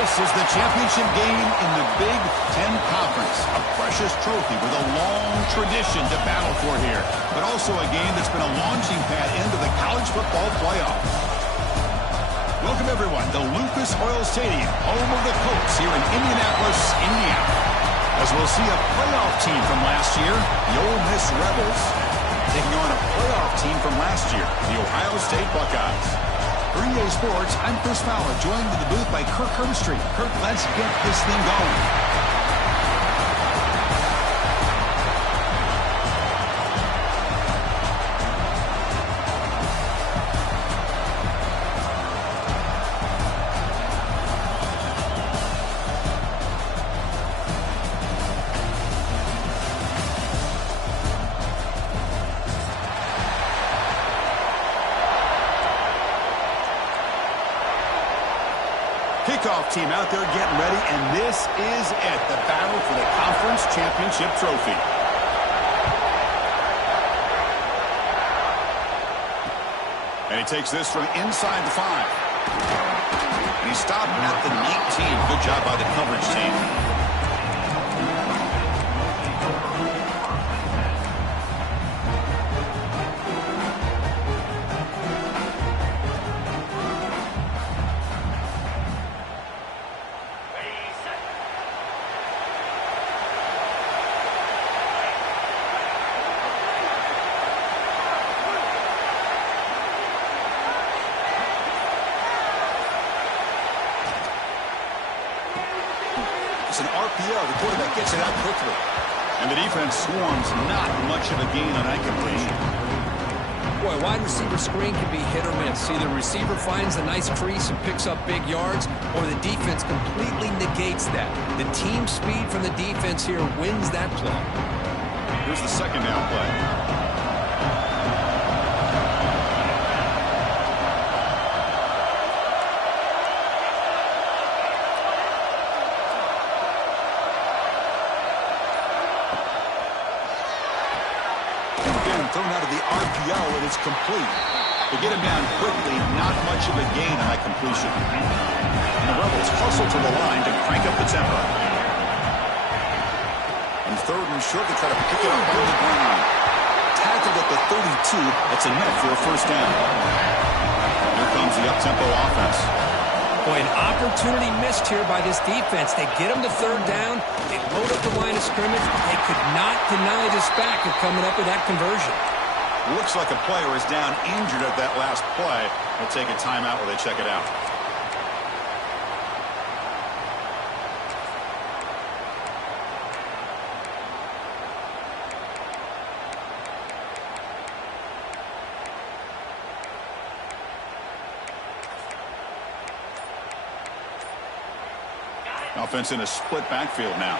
This is the championship game in the Big Ten Conference. A precious trophy with a long tradition to battle for here. But also a game that's been a launching pad into the college football playoff. Welcome, everyone, to Lucas Oil Stadium, home of the Colts here in Indianapolis, Indiana. As we'll see a playoff team from last year, the Ole Miss Rebels, taking on a playoff team from last year, the Ohio State Buckeyes. For EA Sports, I'm Chris Fowler, joined in the booth by Kirk Herbstreit. Kirk, let's get this thing going. Kickoff team out there getting ready, and this is it, the battle for the conference championship trophy. And he takes this from inside the 5. And he stopped at the 19. Good job by the coverage team. It's an RPO. The quarterback gets it out quickly. And the defense swarms. Not much of a gain on that completion. Boy, wide receiver screen can be hit or miss. Either receiver finds a nice crease and picks up big yards, or the defense completely negates that. The team speed from the defense here wins that play. Here's the second down play. Thrown out of the RPO, and it's complete. They get him down quickly, not much of a gain on that completion. And the Rebels hustle to the line to crank up the tempo. And third and short, they try to pick it up on the ground. Tackled at the 32, that's enough for a first down. Here comes the up-tempo offense. Boy, an opportunity missed here by this defense. They get him to third down. They load up the line of scrimmage. They could not deny this back of coming up with that conversion. Looks like a player is down injured at that last play. They'll take a timeout while they check it out. Offense in a split backfield now.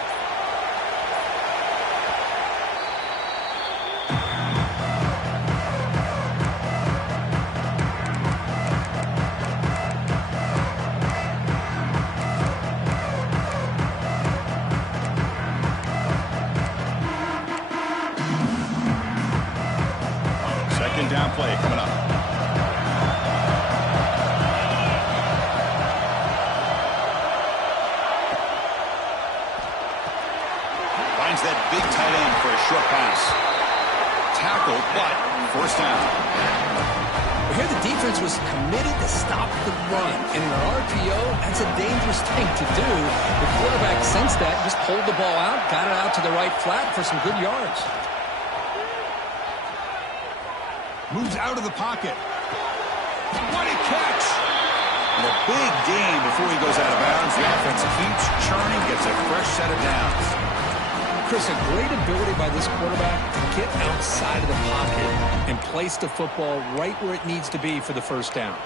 Second down play coming up. That big tight end for a short pass. Tackle, but first down. Here the defense was committed to stop the run. And in an RPO, that's a dangerous thing to do. The quarterback sensed that, just pulled the ball out, got it out to the right flat for some good yards. Moves out of the pocket. What a catch! And a big gain before he goes out of bounds. The offense keeps churning, gets a fresh set of downs. Chris, a great ability by this quarterback to get outside of the pocket and place the football right where it needs to be for the first down.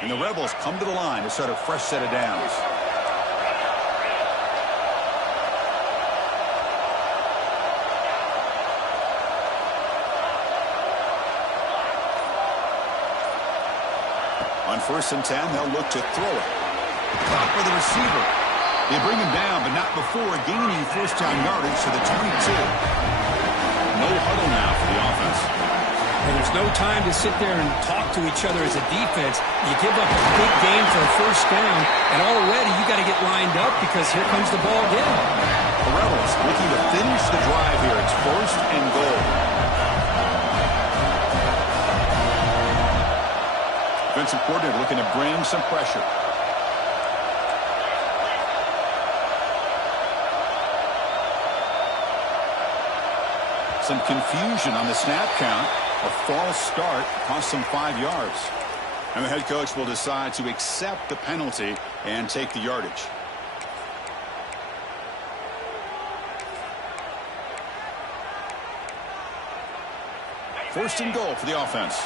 And the Rebels come to the line to start a fresh set of downs. On 1st and 10, they'll look to throw it. Caught for the receiver. They bring him down, but not before gaining first down yardage to the 22. No huddle now for the offense. And there's There's no time to sit there and talk to each other as a defense. You give up a big gain for a first down, and already you got to get lined up because here comes the ball again. The Rebels looking to finish the drive here. It's 1st and goal. Defensive coordinator looking to bring some pressure. Some confusion on the snap count. A false start cost them 5 yards. And the head coach will decide to accept the penalty and take the yardage. First and goal for the offense.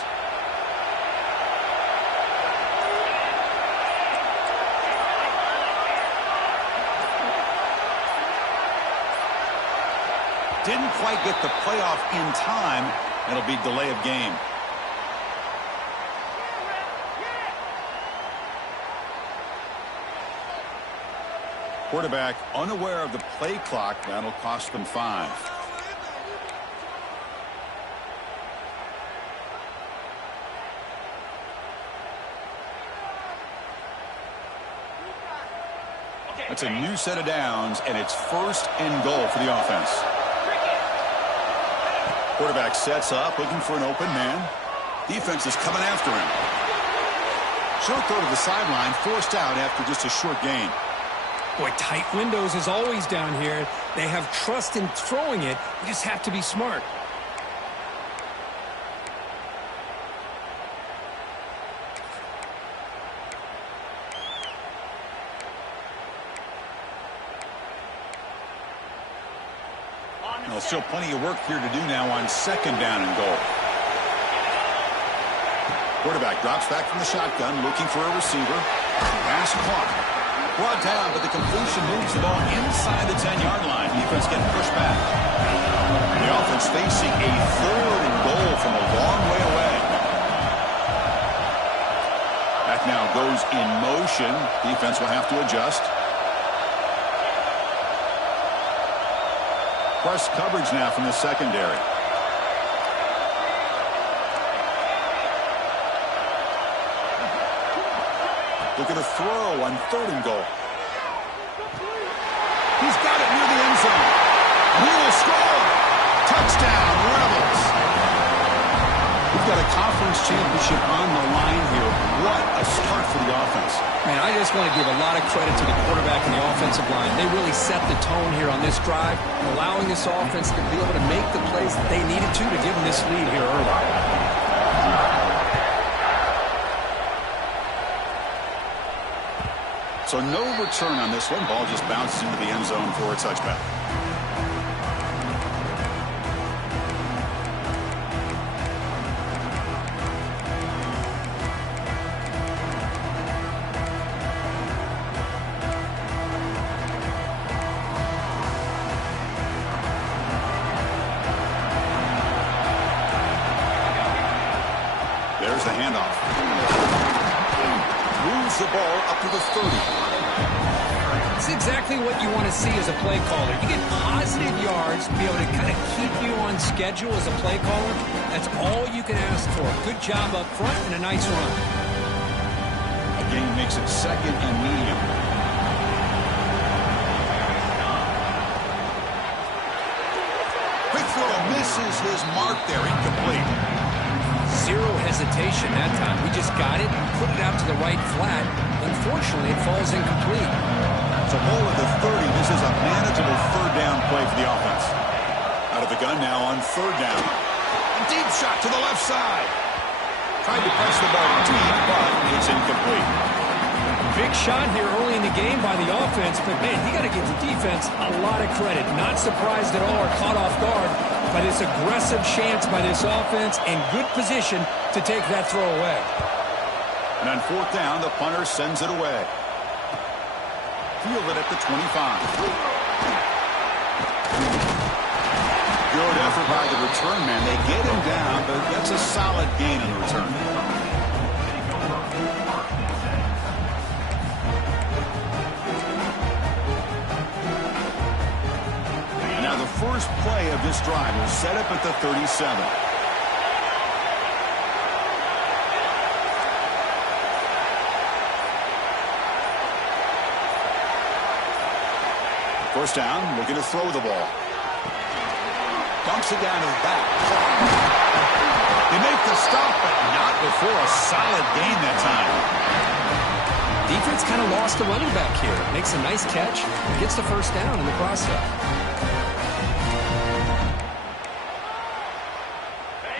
Didn't quite get the playoff in time. It'll be delay of game. Quarterback unaware of the play clock. That'll cost them 5. That's a new set of downs, and it's 1st and goal for the offense. Quarterback sets up, looking for an open man. Defense is coming after him. Short throw to the sideline, forced out after just a short gain. Boy, tight windows is always down here. They have trust in throwing it. You just have to be smart. Well, still plenty of work here to do now on 2nd down and goal. Quarterback drops back from the shotgun, looking for a receiver. Pass caught. Brought down, but the completion moves the ball inside the 10-yard line. Defense getting pushed back. The offense facing a 3rd and goal from a long way away. That now goes in motion. Defense will have to adjust. Press coverage now from the secondary. Look at a throw on 3rd and goal. He's got it near the end zone. He will score. Touchdown, Rebels. We've got a conference championship on the line here. What a start for the offense. Man, I just want to give a lot of credit to the quarterback and the offensive line. They really set the tone here on this drive, allowing this offense to be able to make the plays that they needed to give them this lead here early. So no return on this one. Ball just bounces into the end zone for a touchback. There's the handoff. Moves the ball up to the 30. It's exactly what you want to see as a play caller. You get positive yards to be able to kind of keep you on schedule as a play caller. That's all you can ask for. Good job up front and a nice run. A gain makes it 2nd and medium. Quick throw misses his mark there. Incomplete. Zero hesitation that time. We just got it and put it out to the right flat. Unfortunately, it falls incomplete. So ball at the 30. This is a manageable 3rd down play for the offense. Out of the gun now on 3rd down. A deep shot to the left side. Tried to press the ball deep, but it's incomplete. Big shot here early in the game by the offense, but man, you got to give the defense a lot of credit. Not surprised at all or caught off guard by this aggressive chance by this offense and good position to take that throw away. And on 4th down, the punter sends it away. Fielded at the 25. Good effort by the return man. They get him down, but that's a solid gain in the return. Now the first play of this drive will set up at the 37. First down, looking to throw the ball. Dumps it down to the back. They make the stop, but not before a solid gain that time. Defense kind of lost the running back here. Makes a nice catch and gets the first down in the process.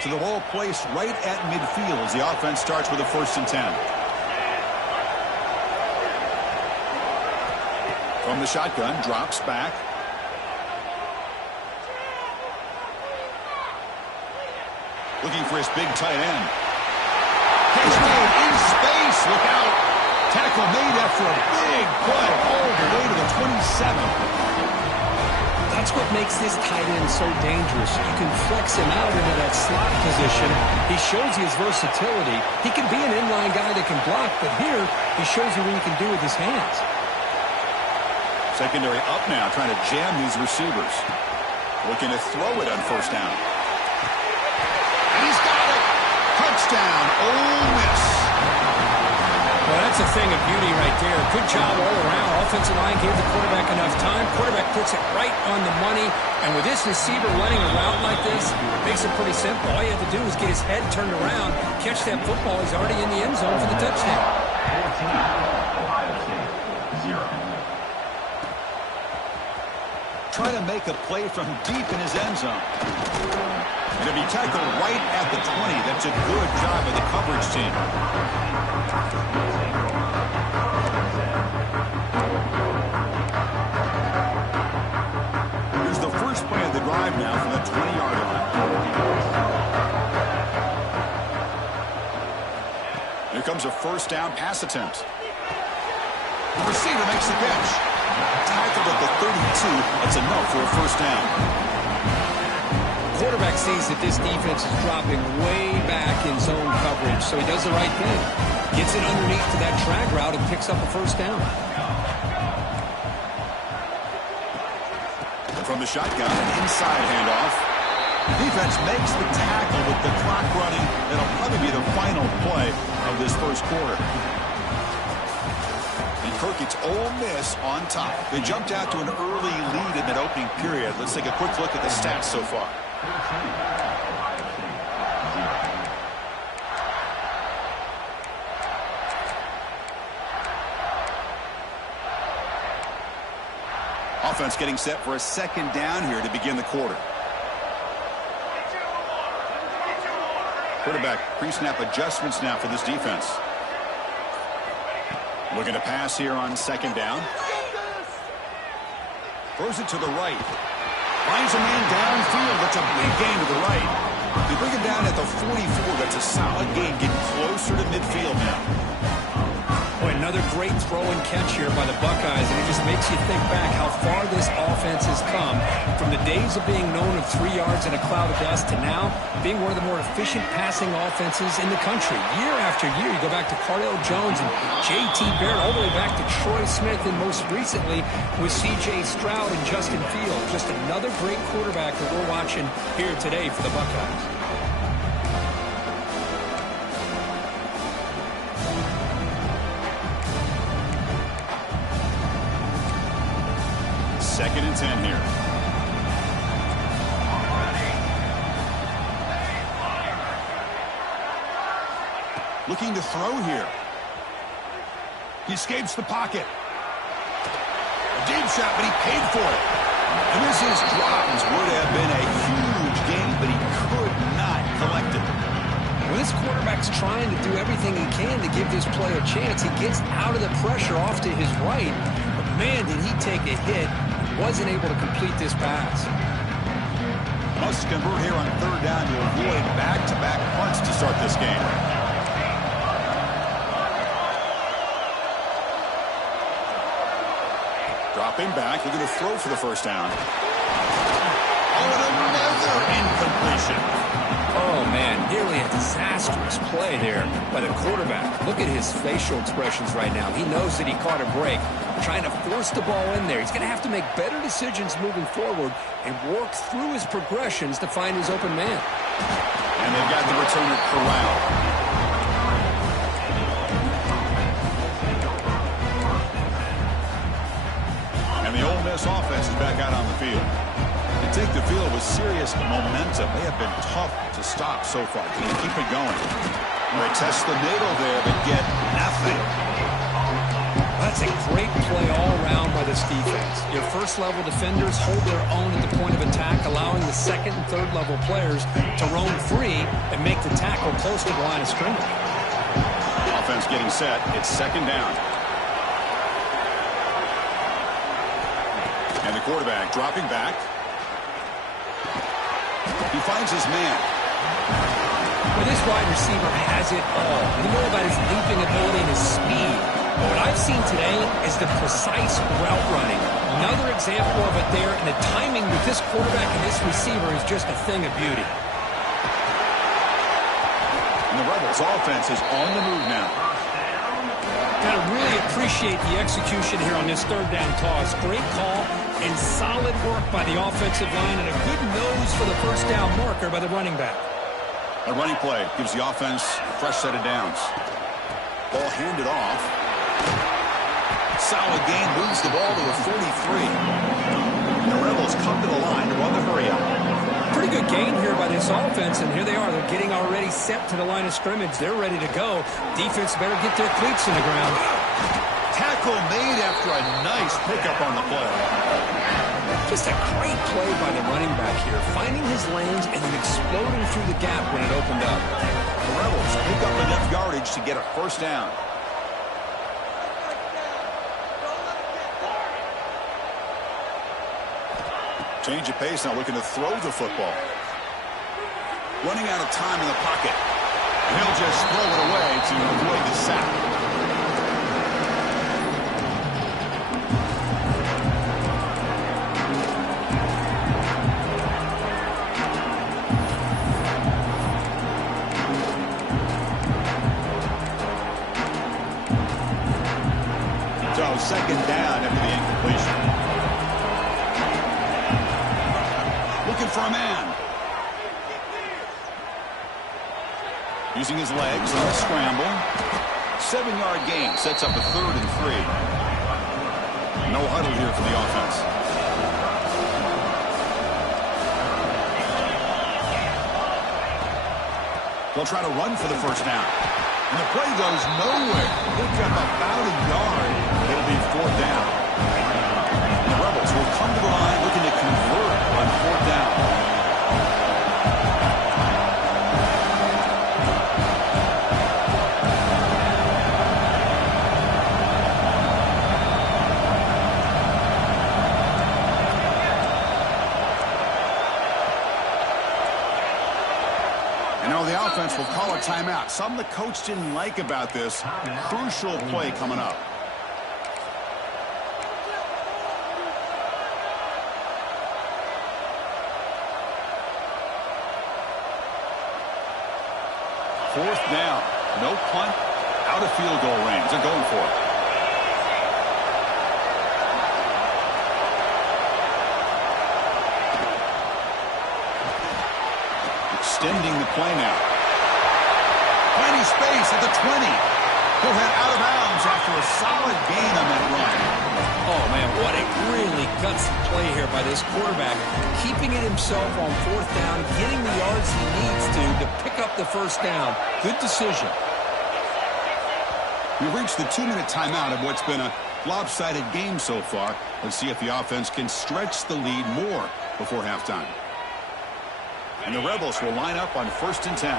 So the ball placed right at midfield as the offense starts with a 1st and 10. From the shotgun, drops back. Looking for his big tight end. Catch made in space. Look out. Tackle made after a big play all the way to the 27. That's what makes this tight end so dangerous. You can flex him out into that slot position. He shows you his versatility. He can be an inline guy that can block, but here he shows you what he can do with his hands. Secondary up now, trying to jam these receivers. Looking to throw it on 1st down. He's got it. Touchdown, Ole Miss. Well, that's a thing of beauty right there. Good job all around. Offensive line gave the quarterback enough time. Quarterback puts it right on the money. And with this receiver running a route like this, it makes it pretty simple. All you have to do is get his head turned around, catch that football. He's already in the end zone for the touchdown. Trying to make a play from deep in his end zone. And to be tackled right at the 20. That's a good job of the coverage team. Here's the first play of the drive now from the 20-yard line. Here comes a 1st down pass attempt. The receiver makes the catch. Tackled at the 32. That's enough for a 1st down. Quarterback sees that this defense is dropping way back in zone coverage, so he does the right thing. Gets it underneath to that drag route and picks up a 1st down. From the shotgun, an inside handoff. Defense makes the tackle with the clock running. That'll probably be the final play of this 1st quarter. Kirk, it's Ole Miss on top. They jumped out to an early lead in that opening period. Let's take a quick look at the stats so far. Offense getting set for a 2nd down here to begin the quarter. Quarterback pre-snap adjustments now for this defense. Looking to pass here on 2nd down. Throws it to the right. Finds a man downfield. That's a big gain to the right. They bring him down at the 44. That's a solid gain, getting closer to midfield now. Boy, another great throw and catch here by the Buckeyes, and it just makes you think back how far this offense has come from the days of being known of 3 yards in a cloud of dust to now being one of the more efficient passing offenses in the country. Year after year, you go back to Cardell Jones and J.T. Barrett, all the way back to Troy Smith, and most recently with C.J. Stroud and Justin Fields. Just another great quarterback that we're watching here today for the Buckeyes. Second and 10 here. Looking to throw here. He escapes the pocket. A deep shot, but he paid for it. And this is dropped. Would have been a huge gain, but he could not collect it. Well, this quarterback's trying to do everything he can to give this play a chance. He gets out of the pressure off to his right. But, man, did he take a hit. Wasn't able to complete this pass. Must convert here on 3rd down to avoid back-to-back punts to start this game. Dropping back, looking to throw for the 1st down. Oh, and another incompletion. Oh, man, nearly a disastrous play there by the quarterback. Look at his facial expressions right now. He knows that he caught a break, trying to force the ball in there. He's going to have to make better decisions moving forward and work through his progressions to find his open man. And they've got the returner corralled. This offense is back out on the field. They take the field with serious momentum. They have been tough to stop so far. Can you keep it going? They test the middle there, but get nothing. That's a great play all around by this defense. Your first-level defenders hold their own at the point of attack, allowing the second and third-level players to roam free and make the tackle close to the line of scrimmage. Offense getting set. It's second down. And the quarterback dropping back. He finds his man. Well, this wide receiver has it all. You know about his leaping ability and his speed. But what I've seen today is the precise route running. Another example of it there, and the timing with this quarterback and this receiver is just a thing of beauty. And the Rebels offense is on the move now. Got to really appreciate the execution here on this third down toss. Great call and solid work by the offensive line, and a good nose for the first down marker by the running back. A running play gives the offense a fresh set of downs. Ball handed off. Solid gain, moves the ball to the 43. The Rebels come to the line to run the hurry up. Pretty good gain here by this offense, and here they are. They're getting already set to the line of scrimmage. They're ready to go. Defense better get their cleats in the ground. Tackle made after a nice pickup on the play. Just a great play by the running back here, finding his lanes and then exploding through the gap when it opened up. The Rebels pick up enough yardage to get a first down. Change of pace, now looking to throw the football. Running out of time in the pocket. And he'll just throw it away to avoid the sack. So second down after the incompletion. Looking for a man. Using his legs on a scramble. 7-yard gain sets up a 3rd and 3. No huddle here for the offense. They'll try to run for the first down. And the play goes nowhere. Pick up about a yard. It'll be 4th down. The Rebels will come to the line looking to convert on 4th down. And now the offense will call a timeout. Something the coach didn't like about this. Crucial play coming up. Fourth down. No punt. Out of field goal range. They're going for it. Extending the play now. Plenty space at the 20. He'll head out of bounds after a solid gain on that run. Oh, man, what a really gutsy play here by this quarterback. Keeping it himself on 4th down, getting the yards he needs to pick up the first down. Good decision. We've reached the 2-minute timeout of what's been a lopsided game so far. Let's see if the offense can stretch the lead more before halftime. And the Rebels will line up on 1st and 10.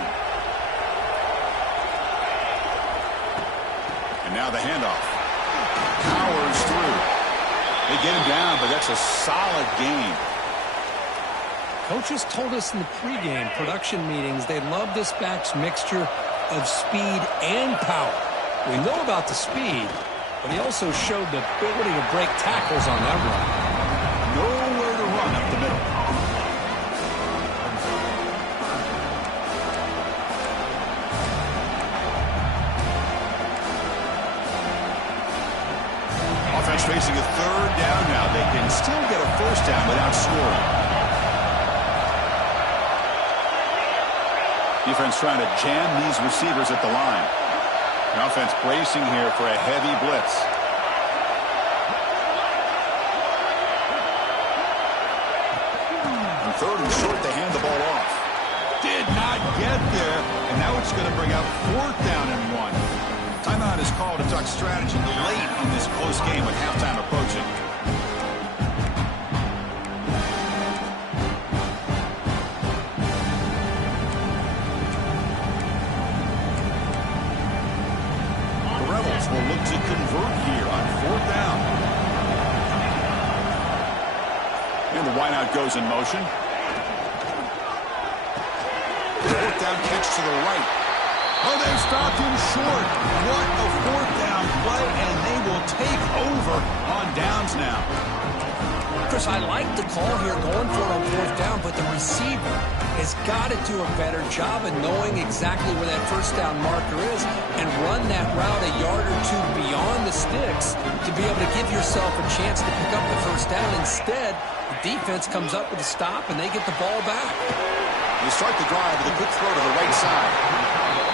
And now the handoff. Powers through. They get him down, but that's a solid gain. Coaches told us in the pregame production meetings they love this back's mixture of speed and power. We know about the speed, but he also showed the ability to break tackles on that run. Nowhere to run up the middle. Offense facing a 3rd down now. They can still get a first down without scoring. Defense trying to jam these receivers at the line. The offense bracing here for a heavy blitz. third and short, they hand the ball off. Did not get there, and now it's going to bring up fourth down and 1. Timeout is called to talk strategy late in this close game with halftime approaching. The Rebels will look to convert here on fourth down. And the wideout goes in motion. Fourth down catch to the right. Oh, they've stopped him short. What a fourth down play, and they will take over on downs now. Chris, I like the call here going for it on fourth down, but the receiver has got to do a better job of knowing exactly where that first down marker is and run that route a yard or two beyond the sticks to be able to give yourself a chance to pick up the first down. Instead, the defense comes up with a stop, and they get the ball back. You start the drive with a quick throw to the right side.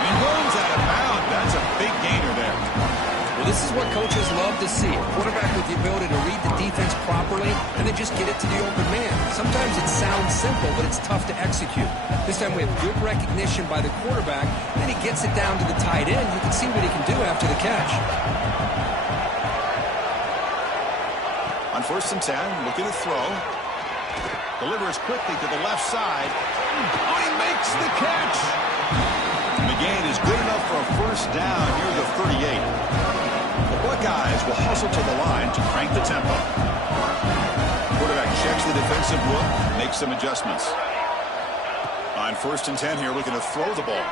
And goes out of bounds. That's a big gainer there. Well, this is what coaches love to see. A quarterback with the ability to read the defense properly and then just get it to the open man. Sometimes it sounds simple, but it's tough to execute. This time we have good recognition by the quarterback. Then he gets it down to the tight end. You can see what he can do after the catch. On first and 10, looking to throw. Delivers quickly to the left side. Oh, he makes the catch. The gain is good enough for a first down here at the 38. The Buckeyes will hustle to the line to crank the tempo. Quarterback checks the defensive look, makes some adjustments. On first and 10 here, looking to throw the ball.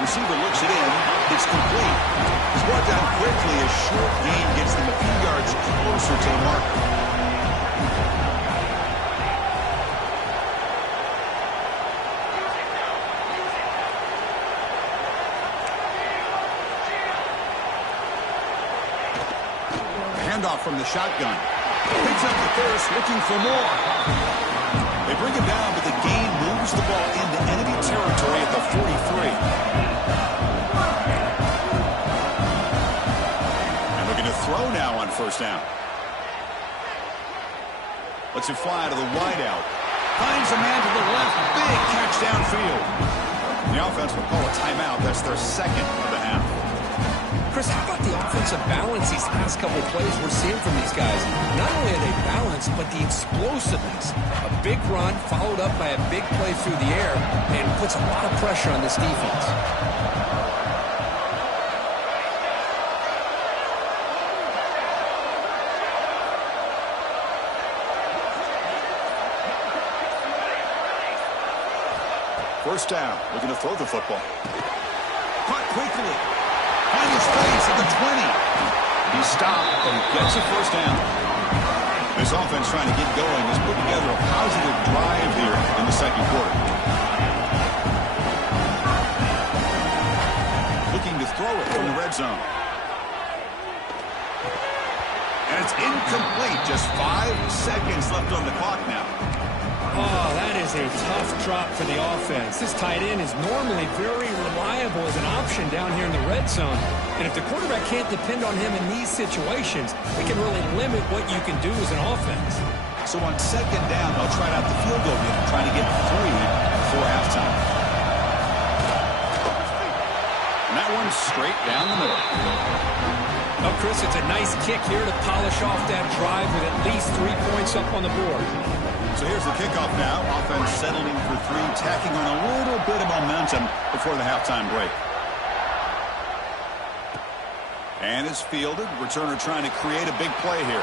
Receiver looks it in. It's complete. He's brought down quickly. A short gain gets them a few yards closer to the marker. Handoff from the shotgun. Picks up the first, looking for more. They bring him down, but the gain moves the ball into enemy territory at the 43. And looking to throw now on first down. Lets it fly to the wideout. Finds a man to the left. Big catch downfield. The offense will call a timeout. That's their second of the half. Chris, how about the offensive balance these last couple of plays we're seeing from these guys? Not only are they balanced, but the explosiveness. A big run followed up by a big play through the air and puts a lot of pressure on this defense. First down, looking to throw the football. Caught quickly. Find his face at the 20. He stopped and gets a first down. This offense trying to get going has put together a positive drive here in the second quarter. Looking to throw it from the red zone. And it's incomplete. Just 5 seconds left on the clock now. Oh, that is a tough drop for the offense. This tight end is normally very reliable as an option down here in the red zone. And if the quarterback can't depend on him in these situations, it can really limit what you can do as an offense. So on second down, they'll try out the field goal game, trying to get 3 before halftime. And that one's straight down the middle. Well, Chris, it's a nice kick here to polish off that drive with at least 3 points up on the board. So here's the kickoff now. Offense settling for 3, tacking on a little bit of momentum before the halftime break. And it's fielded. Returner trying to create a big play here.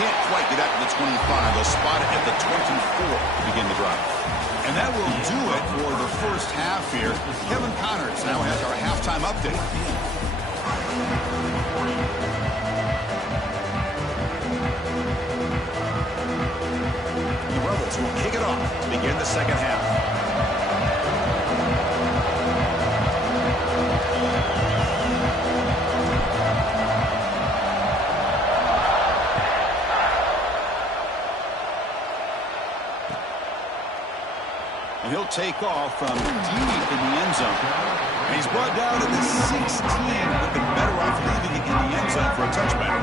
Can't quite get out to the 25. They'll spot it at the 24 to begin the drive. And that will do it for the first half here. Kevin Connors now has our halftime update. Will kick it off to begin the second half. And he'll take off from deep in the end zone. And he's brought down at the 16, looking better off leaving it in the end zone for a touchback.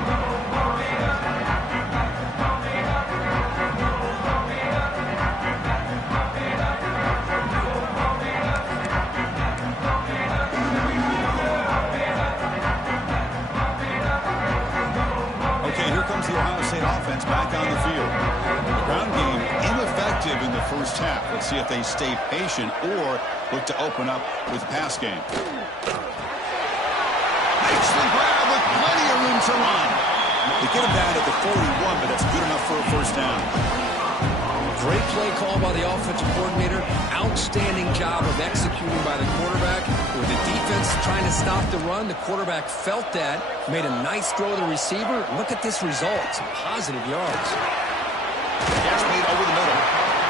see if they stay patient or look to open up with the pass game. Makes the grab with plenty of room to run. They get him down at the 41, but that's good enough for a first down. Great play call by the offensive coordinator. Outstanding job of executing by the quarterback. With the defense trying to stop the run, the quarterback felt that, made a nice throw to the receiver. Look at this result. Some positive yards. Catch made over the middle.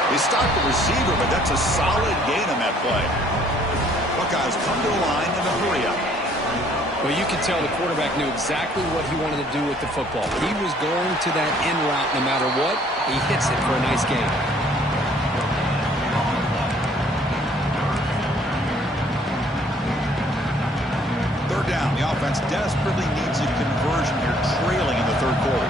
They stopped the receiver, but that's a solid gain on that play. Buckeyes come to the line in a hurry-up. Well, you could tell the quarterback knew exactly what he wanted to do with the football. He was going to that in route no matter what. He hits it for a nice gain. Third down. The offense desperately needs a conversion here, trailing in the third quarter.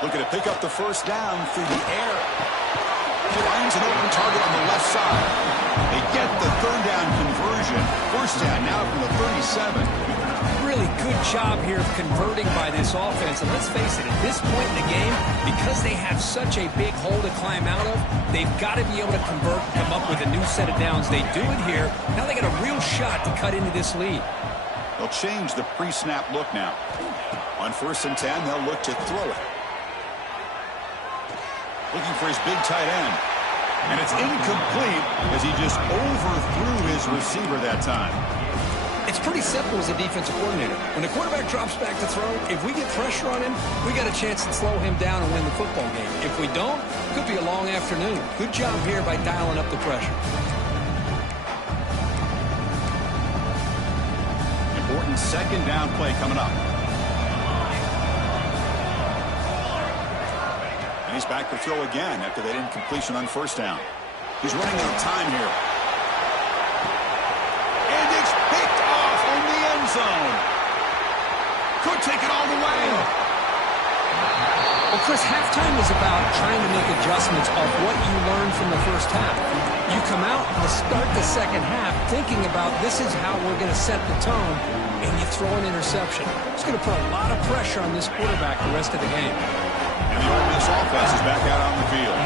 Looking to pick up the first down through the air. Finds an open target on the left side. They get the third down conversion. First down now from the 37. Really good job here of converting by this offense. And let's face it, at this point in the game, because they have such a big hole to climb out of, they've got to be able to convert, come up with a new set of downs. They do it here. Now they got a real shot to cut into this lead. They'll change the pre-snap look now. On 1st and 10, they'll look to throw it. Looking for his big tight end. And it's incomplete as he just overthrew his receiver that time. It's pretty simple as a defensive coordinator. When the quarterback drops back to throw, if we get pressure on him, we got a chance to slow him down and win the football game. If we don't, it could be a long afternoon. Good job here by dialing up the pressure. Important second down play coming up. And he's back to throw again after that incompletion on first down. He's running out of time here. And it's picked off in the end zone. Could take it all the way. Well, Chris, halftime is about trying to make adjustments off what you learned from the first half. You come out to start the second half thinking about this is how we're going to set the tone, and you throw an interception. It's going to put a lot of pressure on this quarterback the rest of the game. And the Ole Miss offense is back out on the field.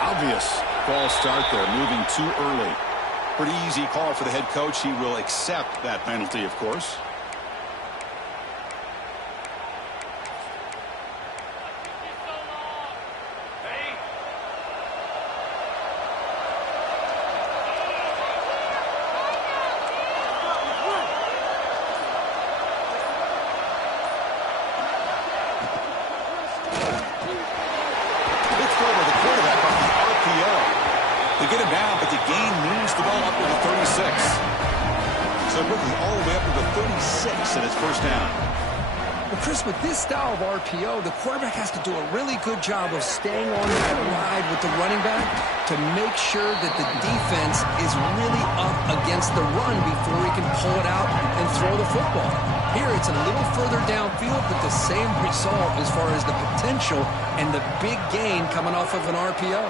Obvious false start there, moving too early. Pretty easy call for the head coach. He will accept that penalty, of course. They get him down, but the gain moves the ball up to the 36. So quickly all the way up to the 36 and it's first down. Well, Chris, with this style of RPO, the quarterback has to do a really good job of staying on that ride with the running back to make sure that the defense is really up against the run before he can pull it out and throw the football. Here, it's a little further downfield, but the same result as far as the potential and the big gain coming off of an RPO.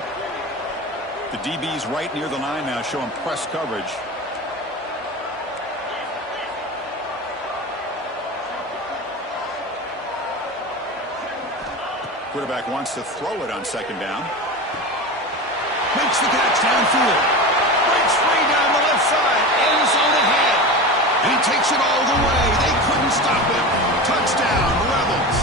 The DB's right near the line now, showing press coverage. Quarterback wants to throw it on second down. Makes the catch downfield. Breaks free down the left side. End zone ahead. And he takes it all the way. They couldn't stop him. Touchdown, Rebels.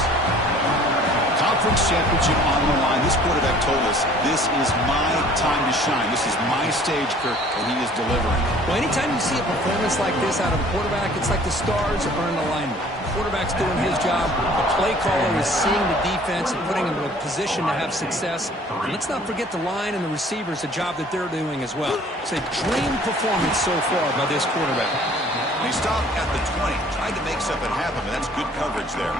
Conference championship on the line. This quarterback told us, this is my time to shine. This is my stage, Kirk, and he is delivering. Well, anytime you see a performance like this out of a quarterback, it's like the stars are in alignment. The quarterback's doing his job. The play caller is seeing the defense and putting him in a position to have success. And let's not forget the line and the receivers, the job that they're doing as well. It's a dream performance so far by this quarterback. He stopped at the 20, tried to make something happen, but that's good coverage there.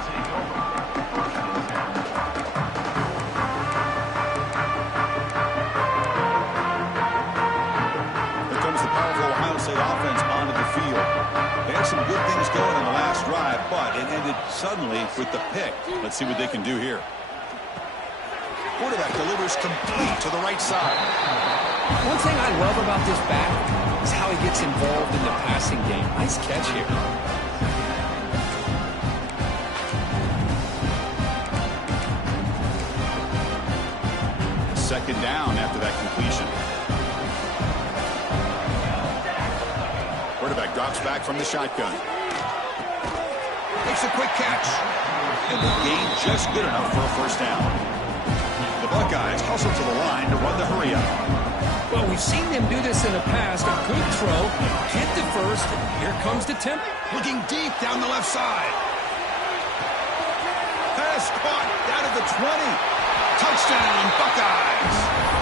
Here comes the powerful Ohio State offense onto the field. They had some good things going on the last drive, but it ended suddenly with the pick. Let's see what they can do here. quarterback delivers complete to the right side. One thing I love about this back is how he gets involved in the passing game. Nice catch here. Second down after that completion. Quarterback drops back from the shotgun. Makes a quick catch. And the gain just good enough for a first down. The Buckeyes hustle to the line to run the hurry up. Well, we've seen them do this in the past. A good throw, hit the first. Here comes the tempo. Looking deep down the left side. Pass caught down at the 20. Touchdown, Buckeyes.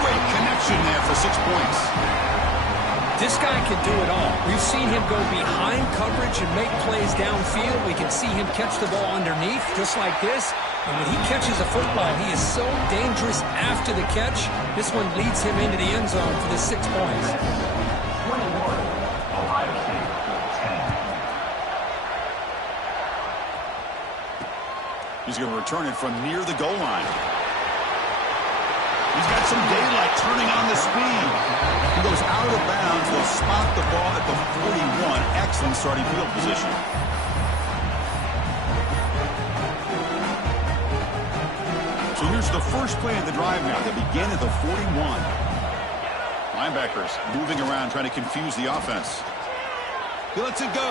Great connection there for 6 points. This guy can do it all. We've seen him go behind coverage and make plays downfield. We can see him catch the ball underneath, just like this. And when he catches a football, he is so dangerous after the catch. This one leads him into the end zone for the 6 points. He's going to return it from near the goal line. He's got some daylight turning on the speed. He goes out of bounds. They'll spot the ball at the 41. Excellent starting field position. So here's the first play of the drive now. They begin at the 41. Linebackers moving around, trying to confuse the offense. He lets it go.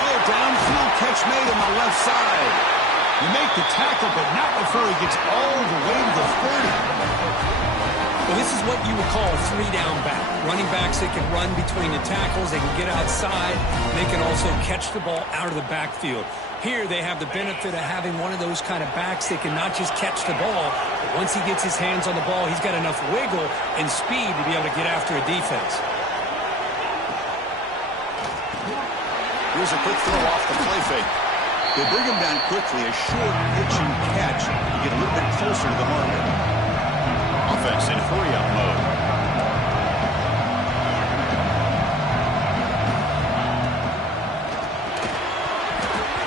Oh, downfield catch made on the left side. You make the tackle, but not before he gets all the way to the 30. Well, this is what you would call a three-down back. Running backs that can run between the tackles. They can get outside. They can also catch the ball out of the backfield. Here they have the benefit of having one of those kind of backs that can not just catch the ball, but once he gets his hands on the ball, he's got enough wiggle and speed to be able to get after a defense. Here's a quick throw off the play fake. They bring him down quickly, a short pitching catch to get a little bit closer to the marker. Offense in hurry-up mode.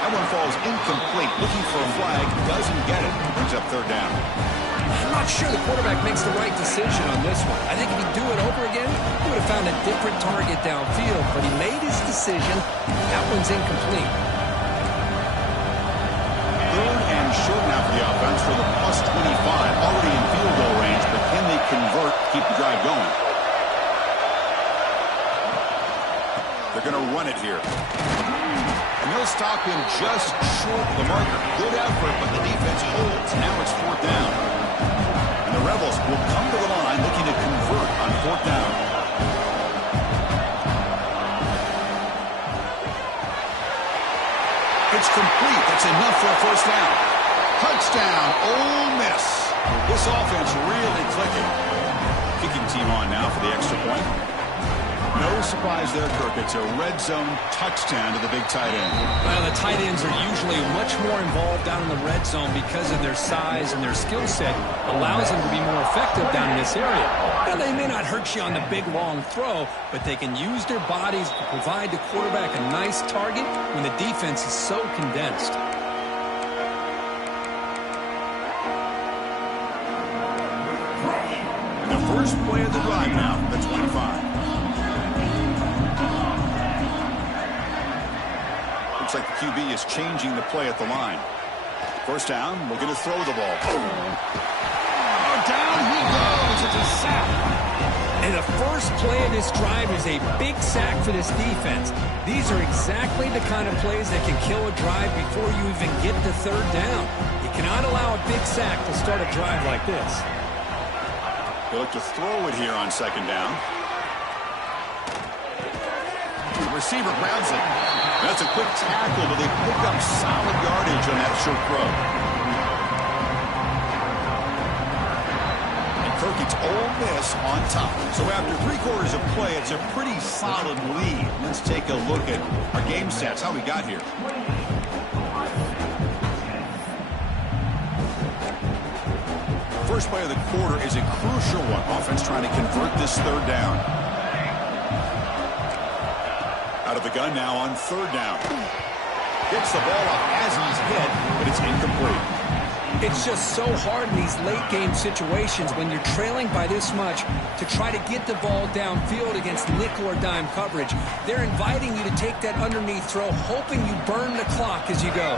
That one falls incomplete. Looking for a flag, doesn't get it. Brings up third down. I'm not sure the quarterback makes the right decision on this one. I think if he'd do it over again, he would have found a different target downfield, but he made his decision. That one's incomplete. Third and short now for the offense for the plus 25. Already in field goal range, but can they convert, keep the drive going? They're going to run it here. And they'll stop him just short of the marker. Good effort, but the defense holds. Now it's fourth down. And the Rebels will come to the line looking to convert on fourth down. It's complete. That's enough for a first down. Touchdown, Ole Miss. This offense really clicking. Kicking team on now for the extra point. No surprise there, Kirk. It's a red zone touchdown to the big tight end. Well, the tight ends are usually much more involved down in the red zone because of their size and their skill set allows them to be more effective down in this area. Now, they may not hurt you on the big, long throw, but they can use their bodies to provide the quarterback a nice target when the defense is so condensed. And the first play of the drive now, the 25. Looks like the QB is changing the play at the line. First down, looking to throw the ball. Oh, down he goes. It's a sack. And the first play of this drive is a big sack for this defense. These are exactly the kind of plays that can kill a drive before you even get to third down. You cannot allow a big sack to start a drive like this. They look to throw it here on second down. The receiver grabs it. That's a quick tackle, but they pick up solid yardage on that short throw. And Kirk, it's Ole Miss on top. So after 3 quarters of play, it's a pretty solid lead. Let's take a look at our game stats, how we got here. First play of the quarter is a crucial one. Offense trying to convert this third down. Out of the gun now on third down. Gets the ball off as he's hit, but it's incomplete. It's just so hard in these late game situations when you're trailing by this much to try to get the ball downfield against nickel or dime coverage. They're inviting you to take that underneath throw, hoping you burn the clock as you go.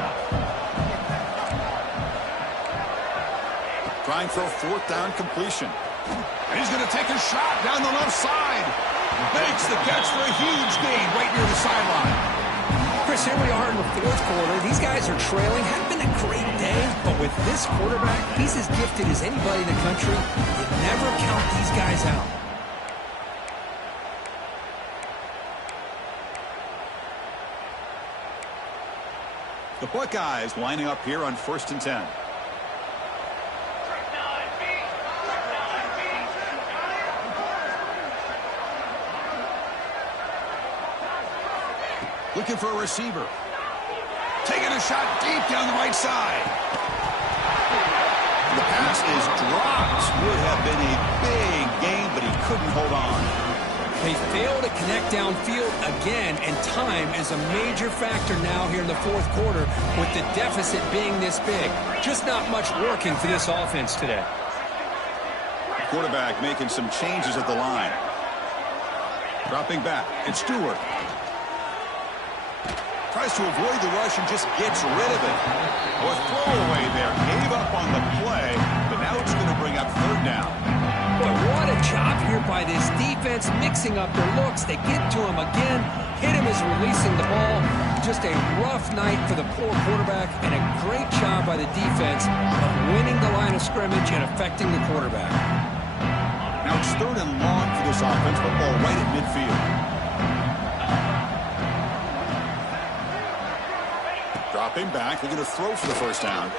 Trying for a fourth down completion. And he's going to take a shot down the left side. Makes the catch for a huge gain right near the sideline. Chris, here we are in the fourth quarter. These guys are trailing. Hadn't been a great day, but with this quarterback, he's as gifted as anybody in the country. You never count these guys out. The Buckeyes lining up here on 1st and 10. Looking for a receiver. Taking a shot deep down the right side. The pass is dropped. Would have been a big gain, but he couldn't hold on. They fail to connect downfield again, and time is a major factor now here in the fourth quarter with the deficit being this big. Just not much working for this offense today. Quarterback making some changes at the line. Dropping back. It's Stewart. Tries to avoid the rush and just gets rid of it. A throwaway there. Gave up on the play, but now it's going to bring up 3rd down. Boy, what a job here by this defense, mixing up their looks. They get to him again. Hit him as releasing the ball. Just a rough night for the poor quarterback, and a great job by the defense of winning the line of scrimmage and affecting the quarterback. Now it's 3rd and long for this offense, but ball right at midfield. Dropping back, they're going to throw for the 1st down.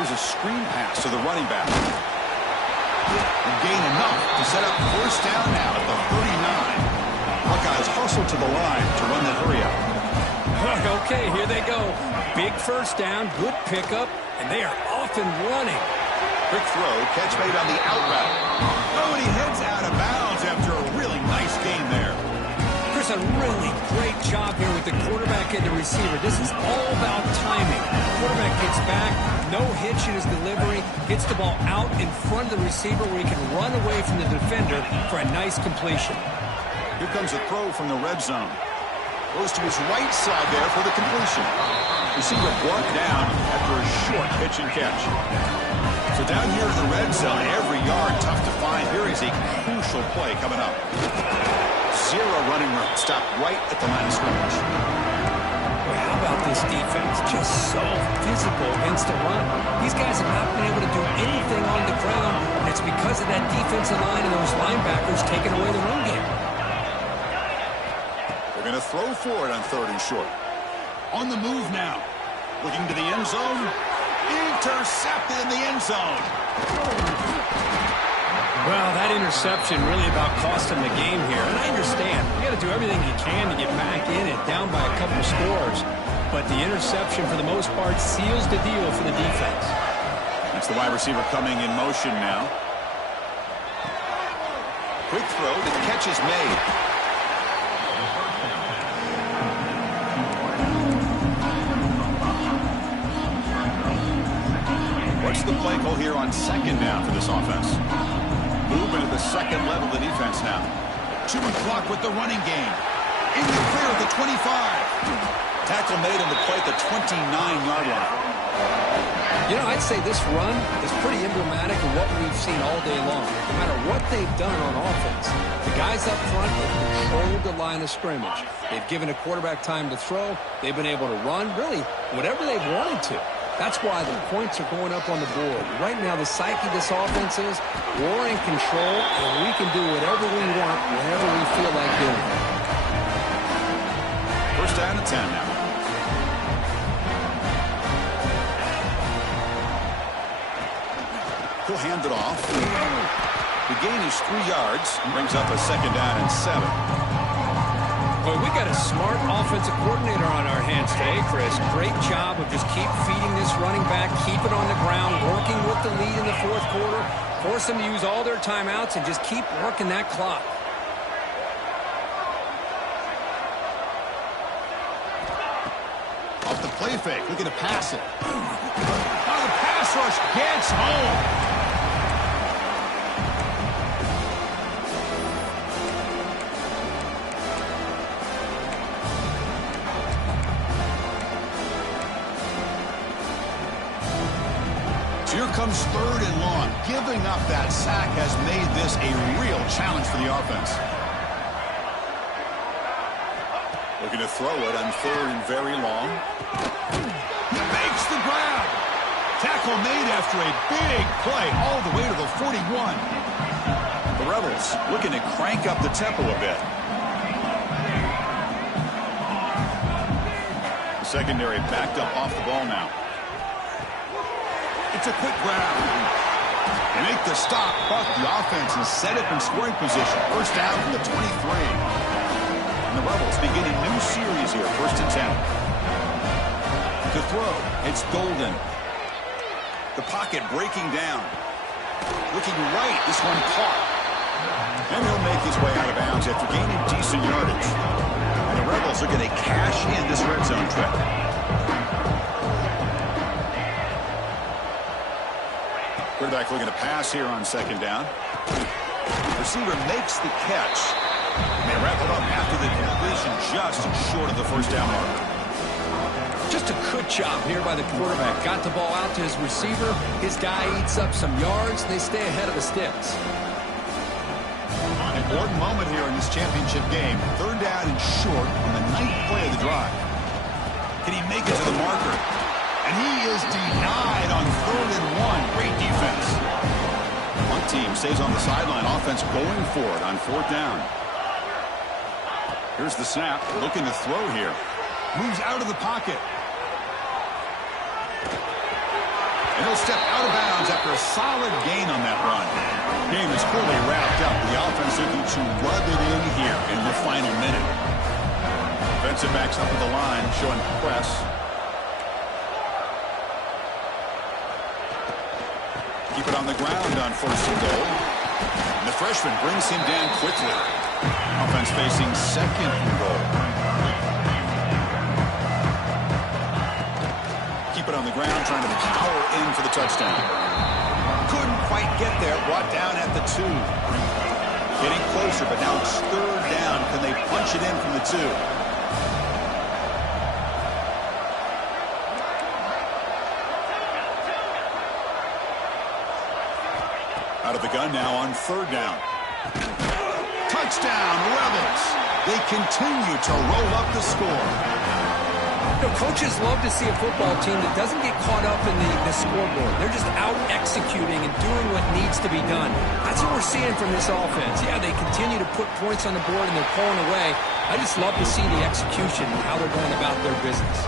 There's a screen pass to the running back. And gain enough to set up 1st down now at the 39. Buckeyes hustle to the line to run that hurry up. Okay, here they go. Big 1st down, good pickup, and they are off and running. Quick throw, catch made on the out route. Oh, and he heads out of bounds after a really nice gain there. Chris, a really great job here with the quarterback and the receiver. This is all about timing. Quarterback gets back, no hitch in his delivery, gets the ball out in front of the receiver where he can run away from the defender for a nice completion. Here comes a throw from the red zone. Goes to his right side there for the completion. Receiver brought down after a short pitch and catch. So down here in the red zone, every yard tough to find. Here is a crucial play coming up. 0 running room. Stopped right at the line of scrimmage. Well, how about this defense? Just so physical against the run. These guys have not been able to do anything on the ground, and it's because of that defensive line and those linebackers taking away the run game. They're going to throw for it on 3rd and short. On the move now. Looking to the end zone. Intercepted in the end zone. Well, that interception really about cost him the game here. And I understand. You got to do everything you can to get back in it, down by a couple of scores. But the interception, for the most part, seals the deal for the defense. That's the wide receiver coming in motion now. Quick throw. The catch is made. What's the play call here on 2nd down for this offense? Movement at the 2nd level of the defense now. Chewing clock with the running game. In the clear at the 25. Tackle made on the play at the 29-yard line. You know, I'd say this run is pretty emblematic of what we've seen all day long. No matter what they've done on offense, the guys up front have controlled the line of scrimmage. They've given a quarterback time to throw. They've been able to run, really, whatever they've wanted to. That's why the points are going up on the board. Right now, the psyche of this offense is we're in control, and we can do whatever we want whenever we feel like doing it. 1st down and 10 now. He'll hand it off. The gain is 3 yards. Brings up a 2nd down and 7. Well, we got a smart offensive coordinator on our hands today, Chris. Great job of just keep feeding this running back, keep it on the ground, working with the lead in the 4th quarter, force them to use all their timeouts, and just keep working that clock. Off the play fake, looking to pass it. Oh, the pass pass rush gets home. Here comes 3rd and long. Giving up that sack has made this a real challenge for the offense. Looking to throw it on 3rd and very long. He makes the grab. Tackle made after a big play all the way to the 41. The Rebels looking to crank up the tempo a bit. The secondary backed up off the ball now. It's a quick grab. They make the stop, but the offense is set up in scoring position. First down from the 23. And the Rebels begin a new series here, 1st and 10. To throw, it's Golden. The pocket breaking down. Looking right, this one caught. And he'll make his way out of bounds after gaining decent yardage. And the Rebels are going to cash in this red zone trip. Quarterback looking to pass here on 2nd down. Receiver makes the catch. And they wrap it up after the completion just short of the 1st down mark. Just a good job here by the quarterback. Got the ball out to his receiver. His guy eats up some yards. They stay ahead of the sticks. Important moment here in this championship game. 3rd down and short on the 9th play of the drive. Can he make it to the marker? And he is denied on 3rd and 1. Great defense. One team stays on the sideline. Offense going for it on 4th down. Here's the snap. Looking to throw here. Moves out of the pocket. And he'll step out of bounds after a solid gain on that run. Game is fully wrapped up. The offense looking to rub it in here in the final minute. Defensive backs up at the line, showing press. Keep it on the ground on 1st and goal. And the freshman brings him down quickly. Offense facing 2nd and goal. Keep it on the ground, trying to power in for the touchdown. Couldn't quite get there, brought down at the 2. Getting closer, but now it's 3rd down. Can they punch it in from the 2? Out of the gun now on 3rd down. Touchdown, Rebels. They continue to roll up the score. You know, coaches love to see a football team that doesn't get caught up in the scoreboard. They're just out executing and doing what needs to be done. That's what we're seeing from this offense. Yeah, they continue to put points on the board and they're pulling away. I just love to see the execution and how they're going about their business.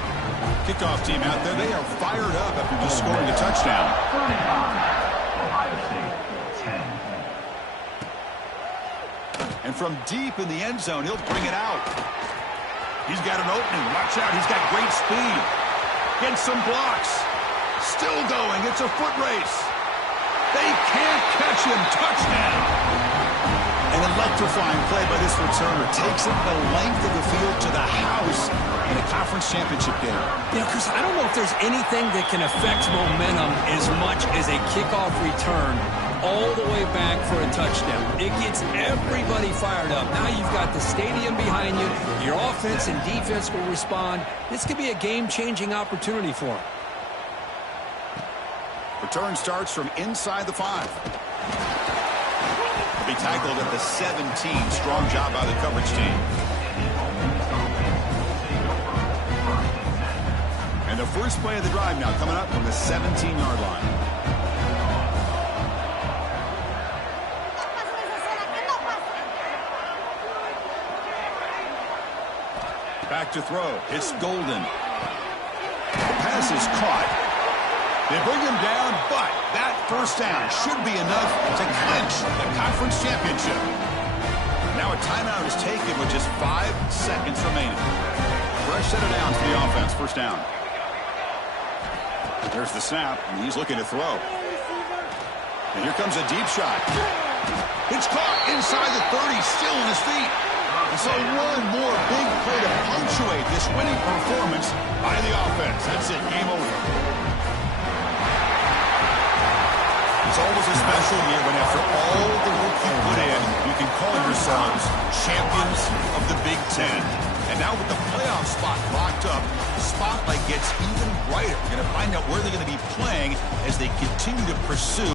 Kickoff team out there. They are fired up after just scoring a touchdown. And from deep in the end zone, he'll bring it out. He's got an opening. Watch out. He's got great speed. Gets some blocks. Still going. It's a foot race. They can't catch him. Touchdown. An electrifying play by this returner. Takes it the length of the field to the house in a conference championship game. You know, Chris, I don't know if there's anything that can affect momentum as much as a kickoff return all the way back for a touchdown. It gets everybody fired up. Now you've got the stadium behind you. Your offense and defense will respond. This could be a game-changing opportunity for them. Return starts from inside the 5. He'll be tackled at the 17. Strong job by the coverage team. And the first play of the drive now coming up from the 17-yard line. Back to throw. It's Golden. The pass is caught. They bring him down, but that first down should be enough to clinch the conference championship. Now a timeout is taken with just 5 seconds remaining. Fresh set of downs for the offense. First down. There's the snap, and he's looking to throw. And here comes a deep shot. It's caught inside the 30, still on his feet. And so one more big play to punctuate this winning performance by the offense. That's it, game over. It's always a special year when after all the work you put in, you can call yourselves champions of the Big Ten. And now with the playoff spot locked up, the spotlight gets even brighter. We're going to find out where they're going to be playing as they continue to pursue